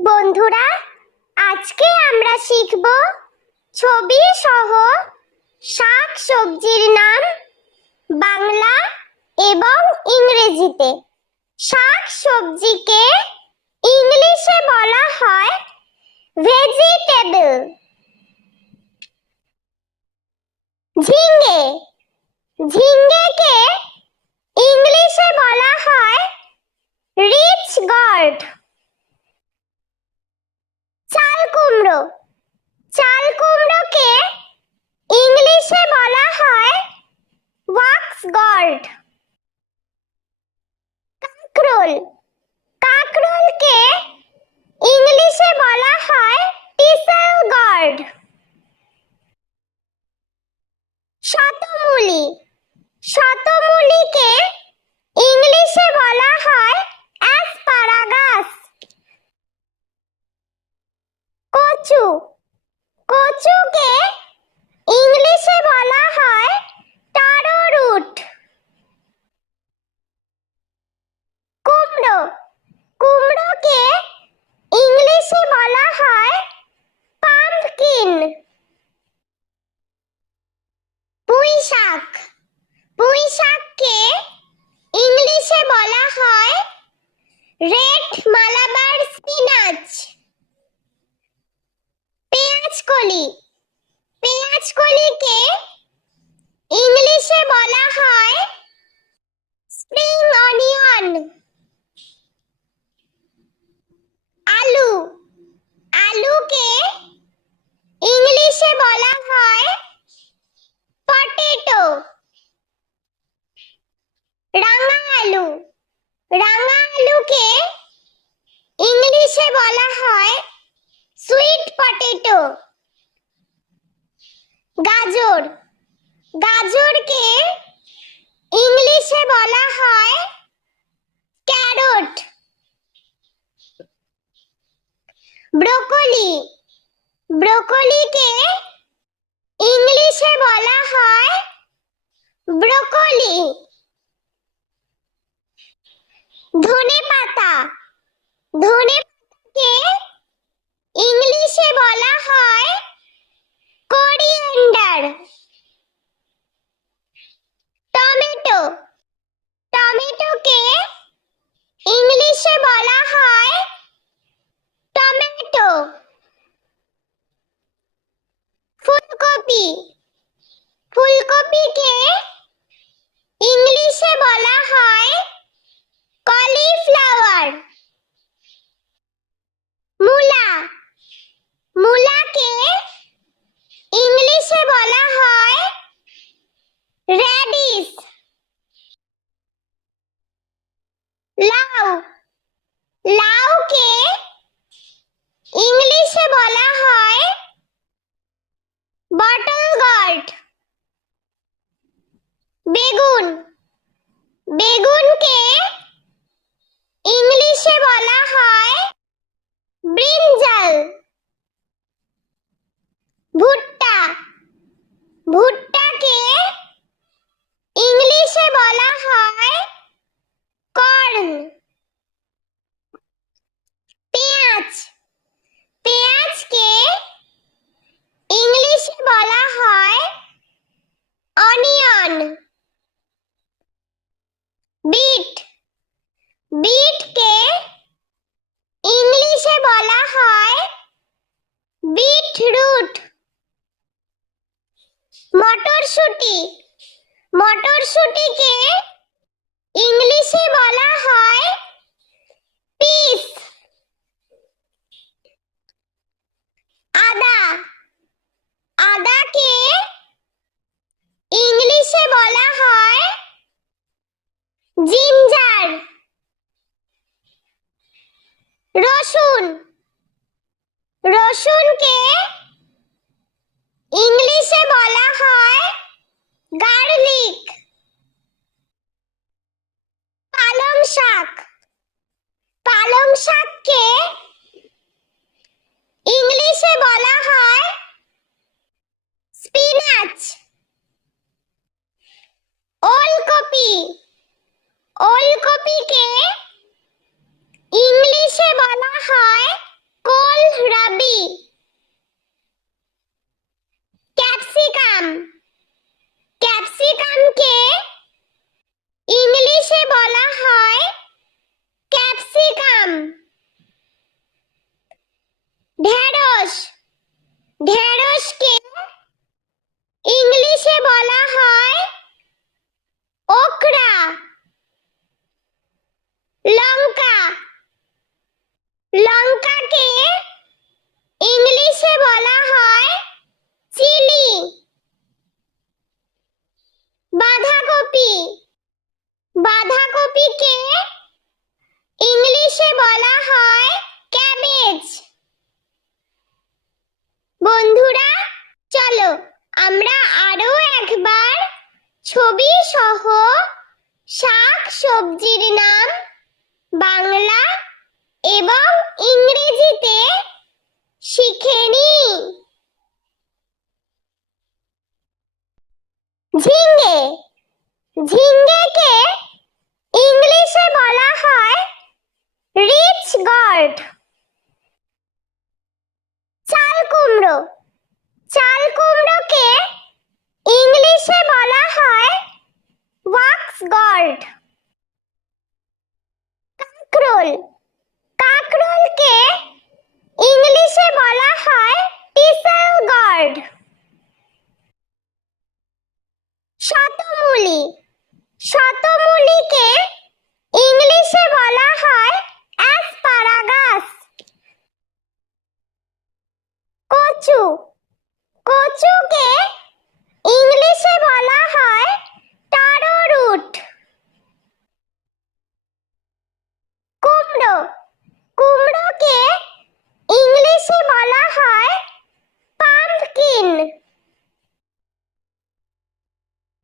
বন্ধুরা, আজকে আমরা শিখব ছবি সহ শাক সবজির নাম বাংলা এবং ইংরেজিতে। শাক সবজিকে ইংলিশে বলা হয় ভেজিটেবল। ঝিঙ্গে, ঝিঙ্গেকে ইংলিশে বলা হয় রিচ গর্ড। চাল কুমড়ো, চাল কুমড়োকে ইংলিশে বলা হয় ওয়াক্স গর্ড। কাঁকরোল, কাঁকরোলকে ইংলিশে বলা হয় টিসেল গর্ড। শতমূলি, শতমূলিকে ইংলিশে বলা হয় অ্যাসপারাগাস। কচু, কচুকে ইংলিশে বলা হয় টারো রুট। কুমড়ো, কুমড়োকে ইংলিশে বলা হয় পাম্পকিন। পুঁই শাক, পুঁই শাককে ইংলিশে বলা হয় রেড মালাবার স্পিনাচ। পেঁয়াজকলি, পেঁয়াজকলিকে ইংলিশে বলা হয় স্প্রিং অনিয়ন। আলু, আলুকে ইংলিশে বলা হয় পটেটো। রাঙা আলু, রাঙা আলুকে ইংলিশে বলা হয় সুইট পটেটো। গাজর, গাজরকে ইংলিশে বলা হয় ক্যারট। ব্রোকলি, ব্রোকলিকে ইংলিশে বলা হয় ব্রোকলি। ধনেপাতা, ধনেপাতাকে ইংলিশে বলা হয় কোরিয়েন্ডার। টমেটো, টমেটোকে ইংলিশে বলা হয় টমেটো। ফুলকপি, ফুলকপিকে ইংলিশে বলা হয় কলিফ্লাওয়ার। মূলা, মূলাকে ইংলিশে বলা হয় রেডিশ। লাউ, লাউকে ইংলিশে বলা হয় বটল গর্ড। বেগুন, বেগুনকে ইংলিশে বলা হয় ব্রিনজাল। ভুট্টা, ভুট্টাকে ইংলিশে বলা হয় কর্ন। পেঁয়াজ, পেঁয়াজকে ইংলিশে বলা হয় অনিয়ন। বিট, বিটকে ইংলিশে বলা হয় বিটরুট। মটরশুঁটি, মটরশুঁটিকে ইংলিশে বলা হয় পিস। আদা, আদাকে ইংলিশে বলা হয় জিঞ্জার। রসুন, রসুনকে ইংলিশে বলা হয় গার্লিক। পালং শাক, পালং শাককে ইংলিশে বলা হয় স্পিনাচ। ওলকপি, ওলকপিকে ইংলিশে বলা হয় লঙ্কাকে ইংলিশে বলা হয় চিলি। বাঁধাকপি, বাঁধাকপিকে ইংলিশে বলা হয় ক্যাবেজ। বন্ধুরা, চলো আমরা আরো একবার ছবি সহ শাক সবজির নাম বাংলা এবং ইংরেজিতে শিখে নিই। ঝিঙ্গে, ঝিঙ্গেকে ইংলিশে বলা হয় রিচ গর্ড। চাল কুমড়ো, চাল কুমড়োকে ইংলিশে বলা হয় ওয়াক্স গর্ড। কাঁকরোল, কাঁকরোলকে ইংলিশে বলা হয় টিসেল গর্ড। শতমূলি, শতমূলিকে ইংলিশে বলা হয় অ্যাসপারাগাস। কচু, কচুকে ইংলিশে বলা হয় টারো রুট। কুমড়ো, কুমড়োকে ইংলিশে বলা হয় পাম্পকিন।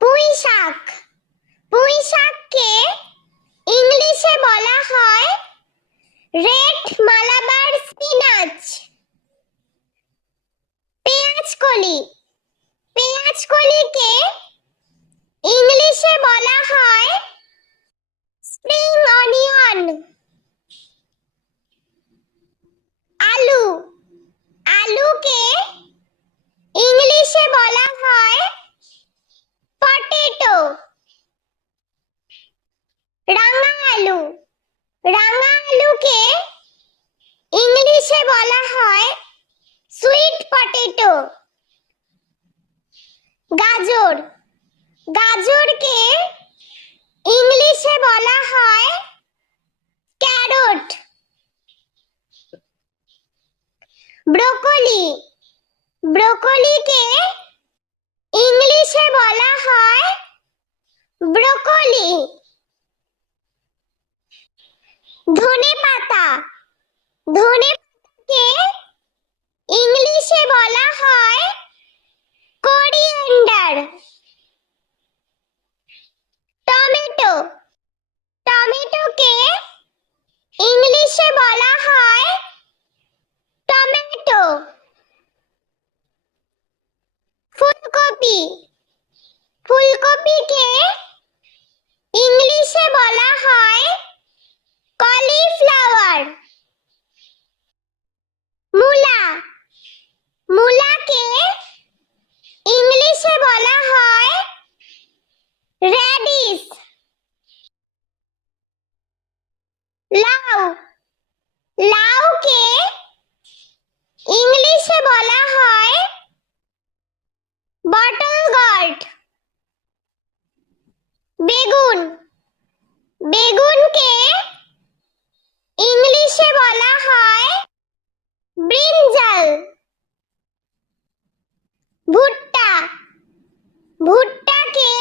পুঁই শাক, পুঁই শাককে ইংলিশে বলা হয় রেড মালাবার স্পিনাচ। পেঁয়াজকলি, পেঁয়াজকলিকে ইংলিশে বলা হয় স্প্রিং অনিয়ন। আলু, আলুকে ইংলিশে বলা হয় পটেটো। রাঙা আলু, রাঙা আলুকে ইংলিশে বলা হয় সুইট পটেটো। গাজর, গাজরকে ইংলিশে বলা হয় ক্যারট। ব্রোকলি, ব্রোকলিকে ইংলিশে বলা হয় ব্রোকলি। ধনেপাতা, ধনেপাতাকে ইংলিশে বলা হয় কোরিয়েন্ডার। টমেটো, টমেটোকে ইংলিশে বলা হয় টমেটো। ফুলকপি, ফুলকপিকে ইংলিশে বলা হয় কলিফ্লাওয়ার। মূলা, মূলাকে ইংলিশে বলা হয় রেডিশ। লাউ, লাউকে ইংলিশে বলা হয় বটল গর্ড। বেগুন, বেগুনকে ইংলিশে বলা হয় ব্রিনজাল। ভুট্টা, ভুট্টাকে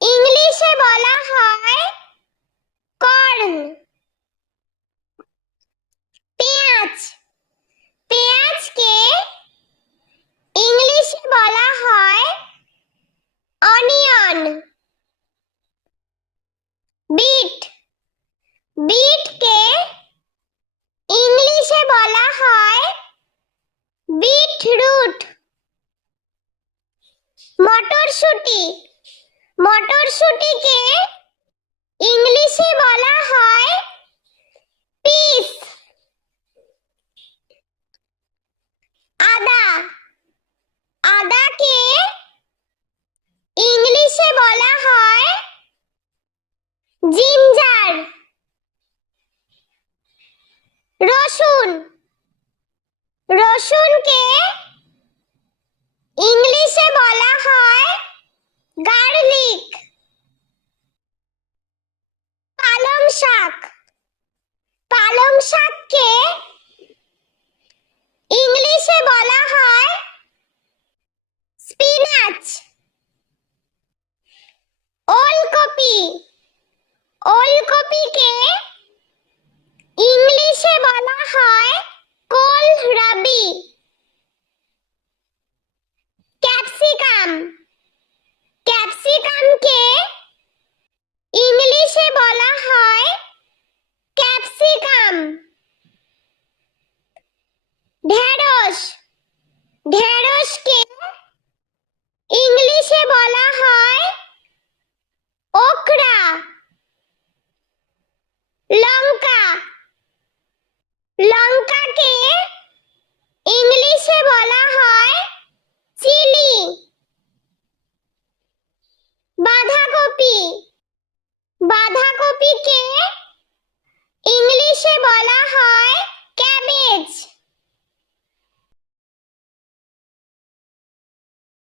ইংলিশে বলা হয় কর্ন। পেঁয়াজ, পেঁয়াজকে ইংলিশে বলা হয় অনিয়ন। বিট, বিটকে ইংলিশে বলা হয় বিটরুট। মটরশুঁটি, মটরশুঁটিকে ইংলিশে বলা হয় পিস। আদা, আদাকে ইংলিশে বলা হয় জিঞ্জার। রসুন, রসুনকে